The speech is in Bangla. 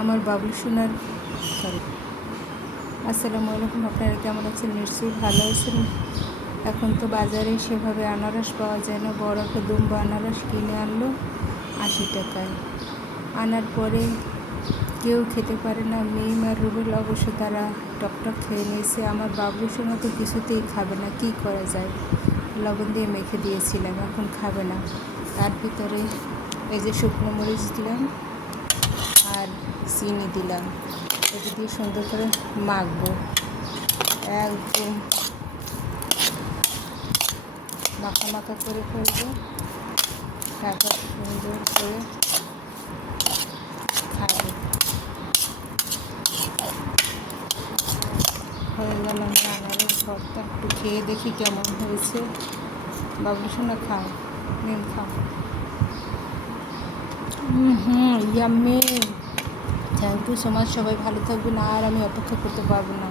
আমার বাবলু সোনার সরি আসসালামু আলাইকুম। আপনারা কেমন আছেন? নিশ্চয়ই ভালো আছেন। এখন তো বাজারে সেভাবে আনারস পাওয়া যায় না। বড় একটা দুম্বা আনারস কিনে আনলো 80 টাকায়। আনার পরে কেউ খেতে পারে না। মিম আর রুবেল অবশ্য তারা টকটক খেয়ে নিয়েছে। আমার বাবলু সোনা তো কিছুতেই খাবে না। কী করা যায়? লবণ দিয়ে মেখে দিয়েছিলাম, এখন খাবে না। তার ভিতরে এই যে শুকনো মরিচ দিলাম আর চিনি দিলাম। এটা দিয়ে সুন্দর করে মাখবো, একদম মাখা মাখা করে ফেলবো। তারপর সুন্দর করে খাবো। হয়ে গেল আমার আনারস ভর্তা। একটু খেয়ে দেখি কেমন হয়েছে। বাবলু সোনা খাও, নিন খাও। Yummy. Thank you so much. সবাই ভালো থাকবেন, আর আমি অপেক্ষা করতে পারবো না।